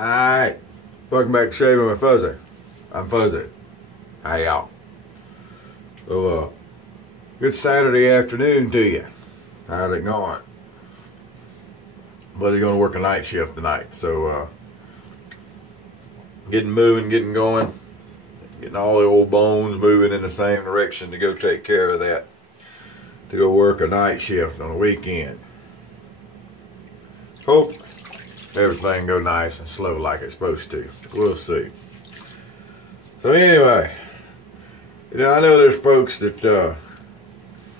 Alright, welcome back to Shaving with Fuzzy. I'm Fuzzy. How y'all? So, good Saturday afternoon to you. How's it going? But you're going to work a night shift tonight, so getting moving, getting going, getting all the old bones moving in the same direction to go take care of that, to go work a night shift on a weekend. Hope everything go nice and slow like it's supposed to. We'll see. So anyway, I know there's folks that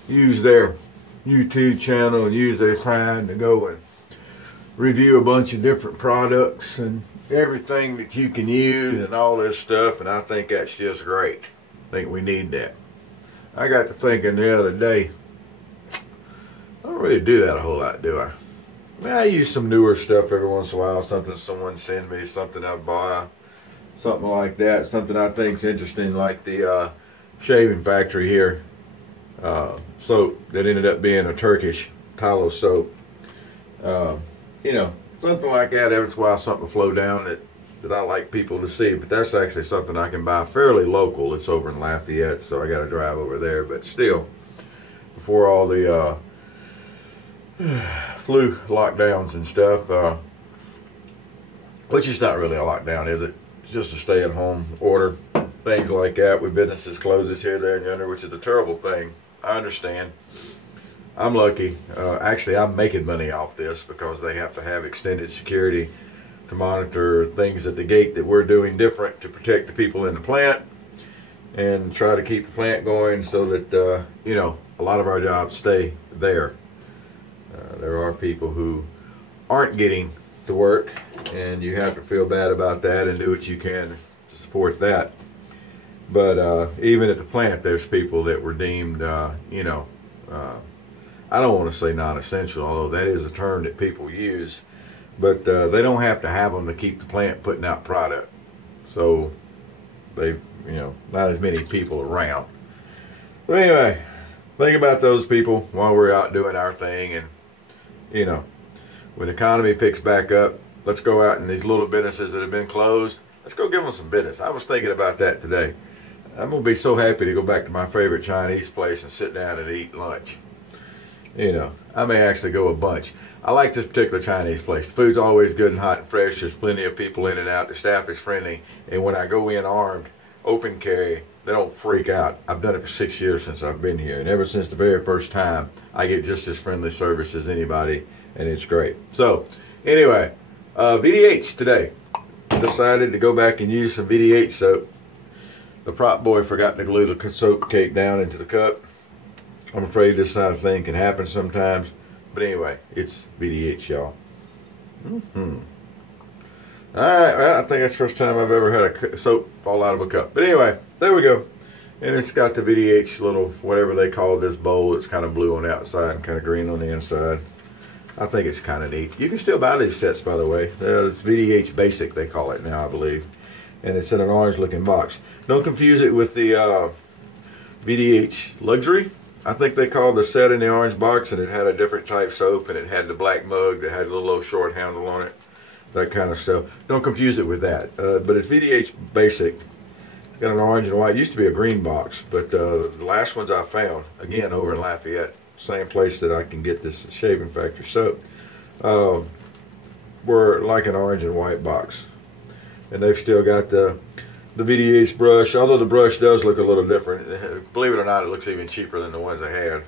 use their YouTube channel and use their time to go and review a bunch of different products and everything that you can use and all this stuff, and I think that's just great. I think we need that. I got to thinking the other day, I don't really do that a whole lot, do I? I use some newer stuff every once in a while, something someone sends me, something I buy, something like that, something I think's interesting, like the Shaving Factory here soap that ended up being a Turkish tallow soap. Something like that. Every once in a while something will flow down that I like people to see, but that's actually something I can buy fairly local. It's over in Lafayette, so I got to drive over there, but still, before all the flu lockdowns and stuff, which is not really a lockdown, is it? It's just a stay-at-home order, things like that, with businesses closes here, there, and yonder, which is a terrible thing. I understand. I'm lucky. Actually, I'm making money off this because they have to have extended security to monitor things at the gate that we're doing different to protect the people in the plant and try to keep the plant going so that, a lot of our jobs stay there. There are people who aren't getting to work, and you have to feel bad about that and do what you can to support that. But even at the plant, there's people that were deemed, I don't want to say non-essential, although that is a term that people use, but they don't have to have them to keep the plant putting out product. So they've, not as many people around. So anyway, think about those people while we're out doing our thing, and when the economy picks back up, let's go out, and these little businesses that have been closed, let's go give them some business. I was thinking about that today. I'm going to be so happy to go back to my favorite Chinese place and sit down and eat lunch. I may actually go a bunch. I like this particular Chinese place. The food's always good and hot and fresh. There's plenty of people in and out. The staff is friendly. And when I go in armed, open carry, they don't freak out. I've done it for 6 years since I've been here. And ever since the very first time, I get just as friendly service as anybody. And it's great. So, anyway, VDH today. Decided to go back and use some VDH soap. The prop boy forgot to glue the soap cake down into the cup. I'm afraid this kind of thing can happen sometimes. But anyway, it's VDH, y'all. Alright, well, I think that's the first time I've ever had a soap fall out of a cup. But anyway, there we go. And it's got the VDH little, whatever they call this bowl. It's kind of blue on the outside and kind of green on the inside. I think it's kind of neat. You can still buy these sets, by the way. It's VDH Basic, they call it now, I believe. And it's in an orange looking box. Don't confuse it with the VDH Luxury. I think they called the set in the orange box, and it had a different type soap, and it had the black mug that had a little short handle on it, that kind of stuff. Don't confuse it with that. But it's VDH Basic. It's got an orange and white. It used to be a green box, but the last ones I found, again over in Lafayette, same place that I can get this Shaving Factory soap, were like an orange and white box. And they've still got the VDH brush, although the brush does look a little different. Believe it or not, it looks even cheaper than the ones I had.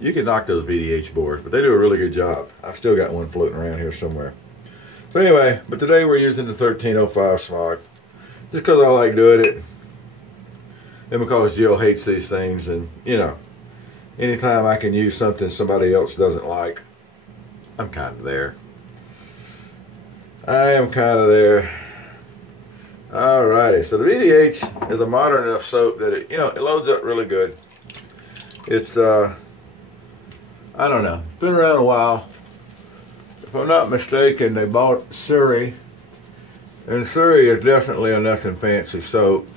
You can knock those VDH boards, but they do a really good job. I've still got one floating around here somewhere. So anyway, but today we're using the 1305 Smog, just because I like doing it, and because Jill hates these things, and anytime I can use something somebody else doesn't like, I'm kind of there. I am kind of there. Alrighty, so the VDH is a modern enough soap that it loads up really good. It's I don't know, it's been around a while. If I'm not mistaken, they bought Surrey, and Surrey is definitely a nothing fancy soap.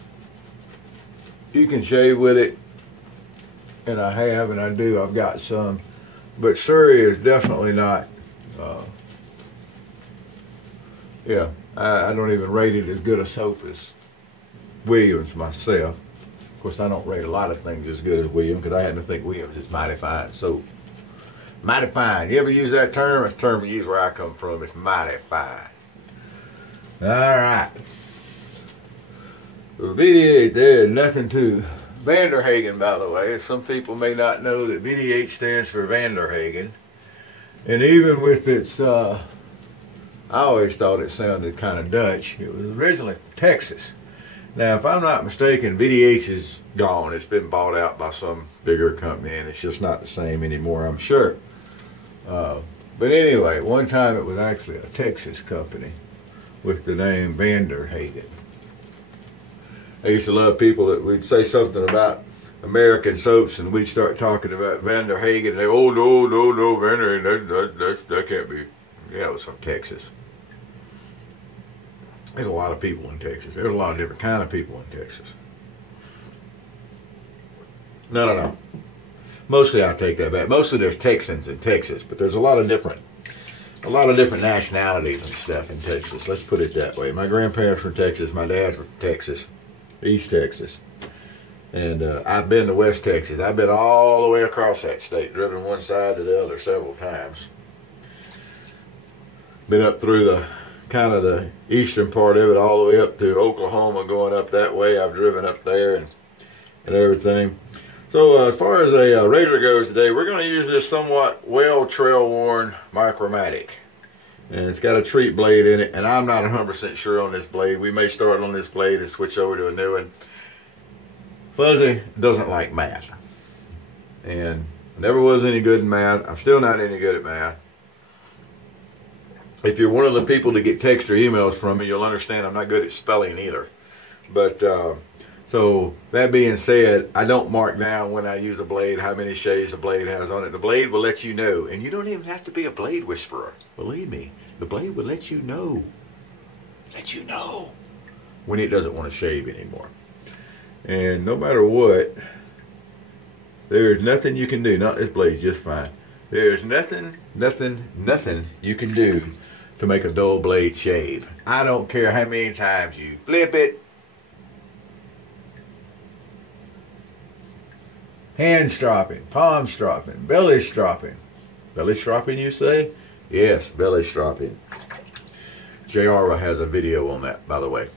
You can shave with it, and I have, and I do. I've got some, but Surrey is definitely not Yeah, I don't even rate it as good a soap as Williams myself. Of course, I don't rate a lot of things as good as Williams because I happen to think Williams is mighty fine soap. Mighty fine. You ever use that term? It's a term we use where I come from. It's mighty fine. All right. So VDH, there's nothing to Vanderhagen, by the way. Some people may not know that VDH stands for Vanderhagen. And even with its, I always thought it sounded kind of Dutch. It was originally Texas. Now, if I'm not mistaken, VDH is gone. It's been bought out by some bigger company, and it's just not the same anymore, I'm sure. But anyway, one time it was actually a Texas company with the name Vanderhagen. I used to love people that we'd say something about American soaps, and we'd start talking about Vanderhagen, and they, oh, no, Vanderhagen, that can't be. Yeah, it was from Texas. There's a lot of people in Texas. There's a lot of different kind of people in Texas. No. Mostly I take that back. Mostly there's Texans in Texas, but there's a lot of different nationalities and stuff in Texas. Let's put it that way. My grandparents were from Texas. My dad's from Texas, East Texas. And I've been to West Texas. I've been all the way across that state, driven one side to the other several times. Been up through the kind of the eastern part of it, all the way up to Oklahoma, going up that way. I've driven up there and everything. So as far as a razor goes today, we're going to use this somewhat well trail-worn Micromatic. And it's got a treat blade in it, and I'm not 100% sure on this blade. We may start on this blade and switch over to a new one. Fuzzy doesn't like math. And never was any good in math. I'm still not any good at math. If you're one of the people that get text or emails from me, you'll understand I'm not good at spelling either. But, so that being said, I don't mark down when I use a blade how many shades the blade has on it. The blade will let you know. And you don't even have to be a blade whisperer. Believe me, the blade will let you know. Let you know when it doesn't want to shave anymore. And no matter what, there's nothing you can do. Not this blade's just fine. There's nothing you can do to make a dull blade shave. I don't care how many times you flip it, hand stropping, palm stropping, belly stropping. Belly stropping, you say? Yes, belly stropping. JR has a video on that, by the way.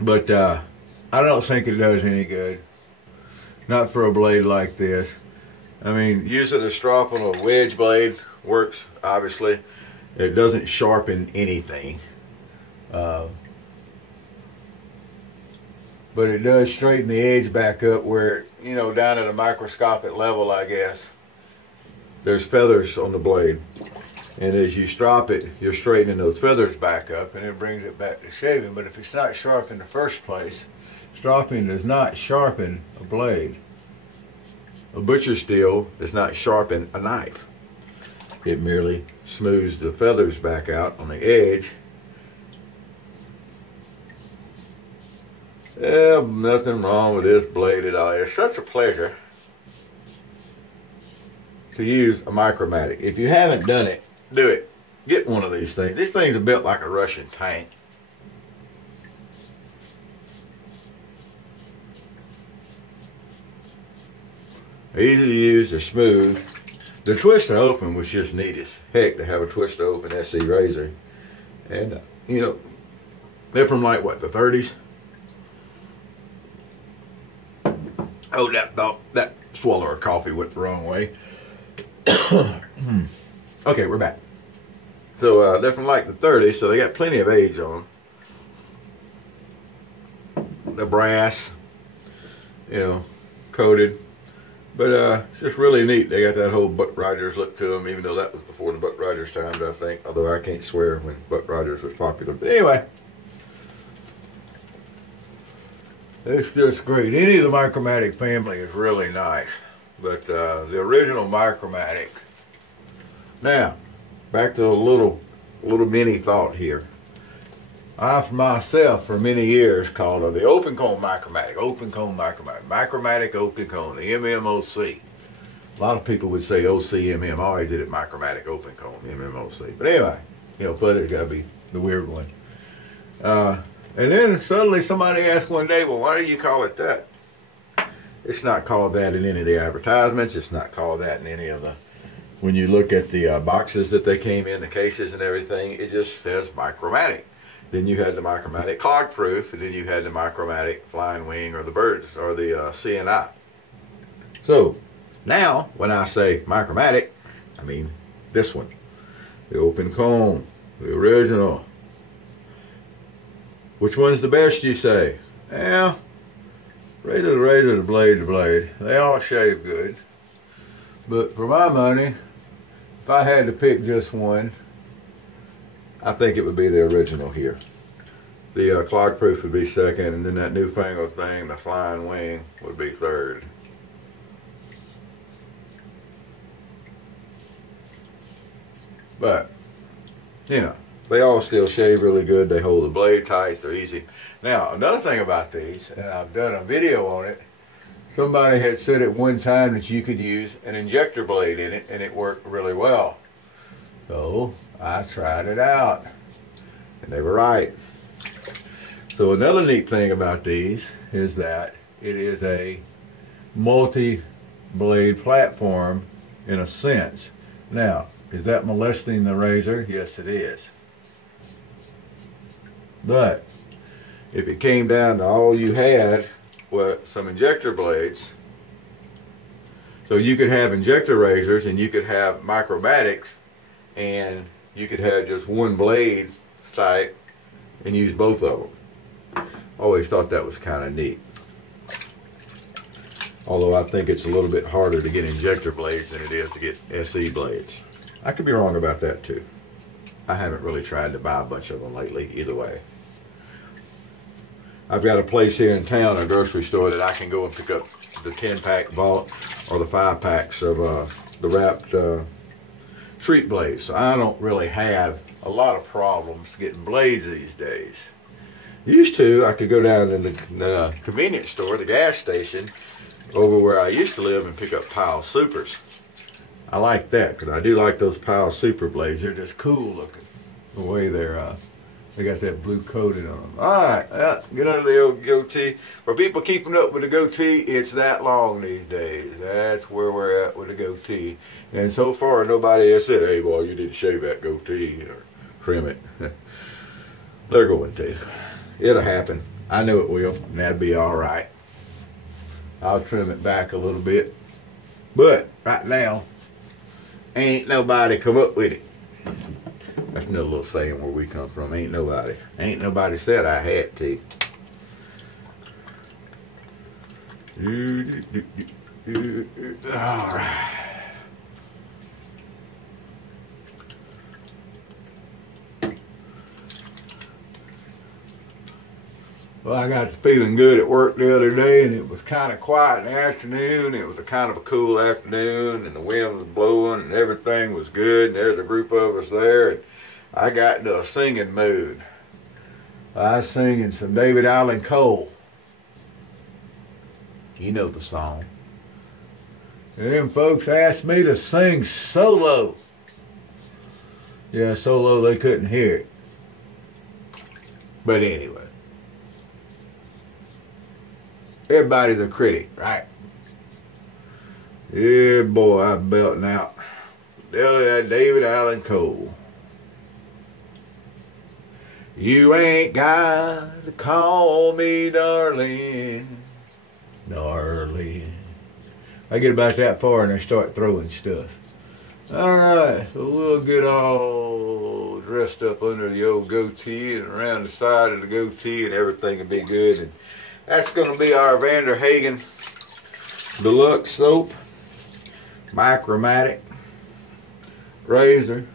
But I don't think it does any good. Not for a blade like this. I mean, using a strop on a wedge blade works, obviously. It doesn't sharpen anything. But it does straighten the edge back up where, you know, down at a microscopic level, I guess, there's feathers on the blade. And as you strop it, you're straightening those feathers back up, and it brings it back to shaving. But if it's not sharp in the first place, stropping does not sharpen a blade. A butcher steel does not sharpen a knife. It merely smooths the feathers back out on the edge. Yeah, nothing wrong with this blade at all. It's such a pleasure to use a Micromatic. If you haven't done it, do it. Get one of these things. These things are built like a Russian tank. Easy to use, they're smooth. The twist to open was just neat as heck to have a twist to open SC razor. And, you know, they're from like, what, the 30s? Oh, that swallow of coffee went the wrong way. Okay, we're back. So, they're from like the 30s, so they got plenty of age on them. The brass, you know, coated. But it's just really neat. They got that whole Buck Rogers look to them, even though that was before the Buck Rogers times, I think. Although I can't swear when Buck Rogers was popular. But anyway, it's just great. Any of the Micromatic family is really nice. But the original Micromatic. Now, back to a little mini thought here. I, for myself, for many years, called it the open cone Micromatic, Micromatic open cone, the MMOC. A lot of people would say OCMM. I always did it Micromatic open cone, MMOC. But anyway, you know, Fuzzy's got to be the weird one. And then suddenly somebody asked one day, well, why do you call it that? It's not called that in any of the advertisements. It's not called that in any of the, when you look at the boxes that they came in, the cases and everything, it just says Micromatic. Then you had the Micromatic clog proof, and then you had the Micromatic flying wing, or the birds, or the CNI. So now when I say Micromatic, I mean this one, the open comb, the original. Which one's the best, you say? Well, razor to razor, to blade to blade. They all shave good. But for my money, if I had to pick just one, I think it would be the original here. The clog proof would be second, and then that newfangled thing, the flying wing, would be third. But, you know, they all still shave really good. They hold the blade tight. They're easy. Now, another thing about these, and I've done a video on it, somebody had said at one time that you could use an injector blade in it, and it worked really well. So I tried it out, and they were right. So another neat thing about these is that it is a multi-blade platform in a sense. Now, is that molesting the razor? Yes, it is. But if it came down to all you had was some injector blades, so you could have injector razors and you could have Micromatics, and you could have just one blade type and use both of them. Always thought that was kind of neat. Although I think it's a little bit harder to get injector blades than it is to get SE blades. I could be wrong about that too. I haven't really tried to buy a bunch of them lately either way. I've got a place here in town, a grocery store, that I can go and pick up the 10-pack vault or the 5-packs of the wrapped treat blades. So I don't really have a lot of problems getting blades these days. Used to, I could go down to the convenience store, the gas station, over where I used to live, and pick up Pile Supers. I like that, because I do like those Pile Super blades. They're just cool looking, the way they got that blue coating on them. Alright, get under the old goatee. For people keeping up with the goatee, it's that long these days. That's where we're at with the goatee. And so far, nobody has said, hey, boy, you need to shave that goatee or trim it. They're going to. It'll happen. I know it will, and that'll be alright. I'll trim it back a little bit. But, right now, ain't nobody come up with it. That's another little saying where we come from. Ain't nobody said I had to. All right. Well, I got feeling good at work the other day, and it was kind of quiet in the afternoon. It was a kind of a cool afternoon, and the wind was blowing, and everything was good, and there's a group of us there, and I got into a singing mood. I was singing some David Allen Cole. You know the song. And them folks asked me to sing solo. Yeah, solo, they couldn't hear it. But anyway. Everybody's a critic, right? Yeah, boy, I'm belting out that David Allen Cole. You ain't got to call me darling, darling. I get about that far and I start throwing stuff. Alright, so we'll get all dressed up under the old goatee and around the side of the goatee, and everything will be good. And that's going to be our Vanderhagen Deluxe soap, Micromatic razor,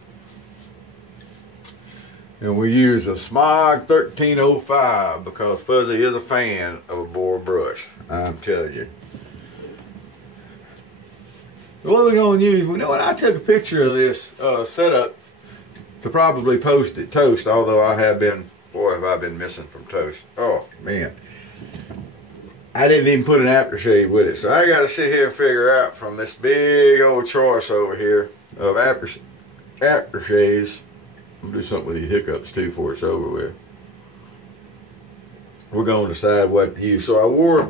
and we use a Smog 1305 because Fuzzy is a fan of a boar brush. I'm telling you. What we're going to use, you know what, I took a picture of this setup to probably post it toast, although I have been, boy have I been missing from toast. Oh man. I didn't even put an aftershave with it, so I got to sit here and figure out from this big old choice over here of aftershaves. I'm going to do something with these hiccups too before it's over with. we're going to decide what to use. So I wore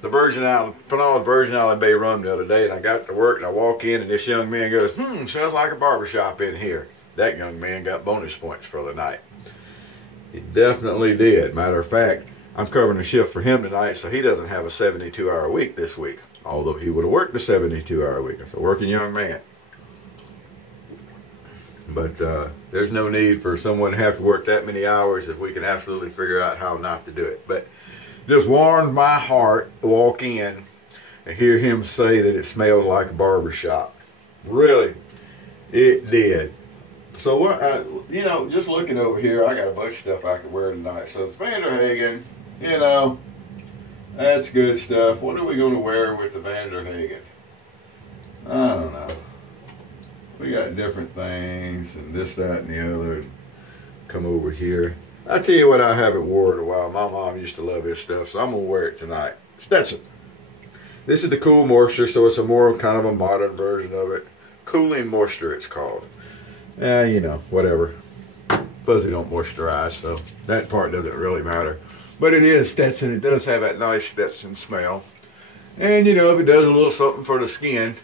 the put on the Virgin Island Bay rum the other day, and I got to work, and I walk in, and this young man goes, smells like a barbershop in here. That young man got bonus points for the night. He definitely did. Matter of fact, I'm covering a shift for him tonight, so he doesn't have a 72-hour week this week, although he would have worked a 72-hour week. It's a working young man. But there's no need for someone to have to work that many hours if we can absolutely figure out how not to do it. But just warmed my heart to walk in and hear him say that it smelled like a barber shop. Really, it did. So what, just looking over here, I got a bunch of stuff I could wear tonight. So it's Vanderhagen, that's good stuff. What are we going to wear with the Vanderhagen? I don't know. We got different things and this, that, and the other. Come over here. I tell you what, I haven't worn in a while. My mom used to love this stuff, so I'm going to wear it tonight. Stetson. This is the Cool Moisture, so it's a more kind of a modern version of it. Cooling Moisture, it's called. Whatever. Fuzzy don't moisturize, so that part doesn't really matter. But it is Stetson. It does have that nice Stetson smell. And, if it does a little something for the skin,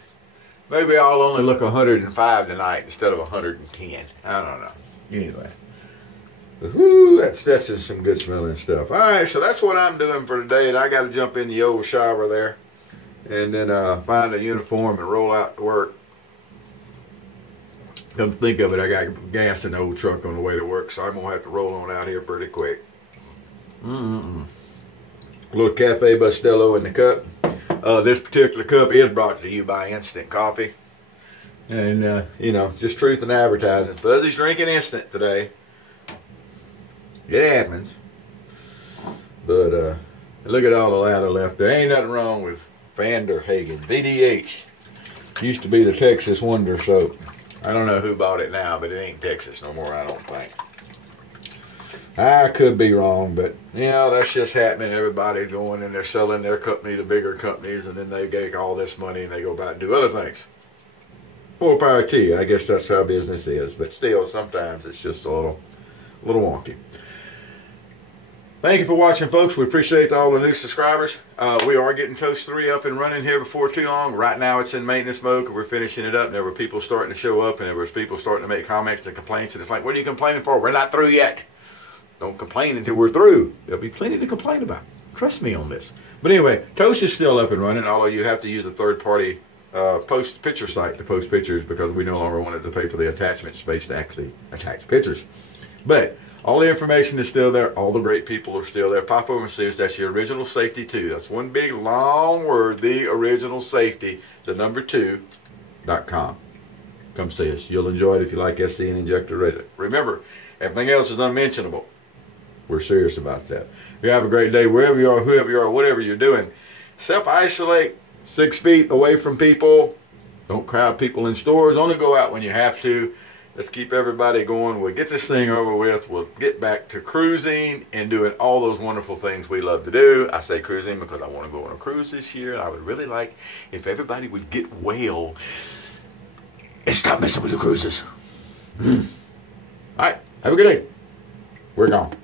maybe I'll only look 105 tonight instead of 110. I don't know. Anyway. Whoo, that's just some good smelling stuff. Alright, so that's what I'm doing for today, and I got to jump in the old shower there and then find a uniform and roll out to work. Come think of it, I got gas in the old truck on the way to work, so I'm going to have to roll on out here pretty quick. A little Cafe Bustelo in the cup. This particular cup is brought to you by Instant Coffee. And, just truth in advertising. Fuzzy's drinking instant today. It happens. But look at all the ladder left there. Ain't nothing wrong with Vanderhagen. VDH. Used to be the Texas Wonder soap. I don't know who bought it now, but it ain't Texas no more, I don't think. I could be wrong, but, that's just happening. Everybody's going and they're selling their company to bigger companies, and then they get all this money and they go back and do other things. More power to you. I guess that's how business is. But still, sometimes it's just a little wonky. Thank you for watching, folks. We appreciate all the new subscribers. We are getting Toast 3 up and running here before too long. Right now it's in maintenance mode because we're finishing it up. And there were people starting to show up, and there was people starting to make comments and complaints. And it's like, what are you complaining for? We're not through yet. Don't complain until we're through. There'll be plenty to complain about. Trust me on this. But anyway, Toast is still up and running, although you have to use a third-party post picture site to post pictures because we no longer wanted to pay for the attachment space to actually attach pictures. But all the information is still there. All the great people are still there. Pop over and see us. That's the Original Safety 2. That's one big long word, the Original Safety, the number 2.com. Come see us. You'll enjoy it if you like SC and injector rated. Remember, everything else is unmentionable. We're serious about that. You have a great day wherever you are, whoever you are, whatever you're doing. Self-isolate 6 feet away from people. Don't crowd people in stores. Only go out when you have to. Let's keep everybody going. We'll get this thing over with. We'll get back to cruising and doing all those wonderful things we love to do. I say cruising because I want to go on a cruise this year. I would really like if everybody would get well and stop messing with the cruises. All right. Have a good day. We're gone.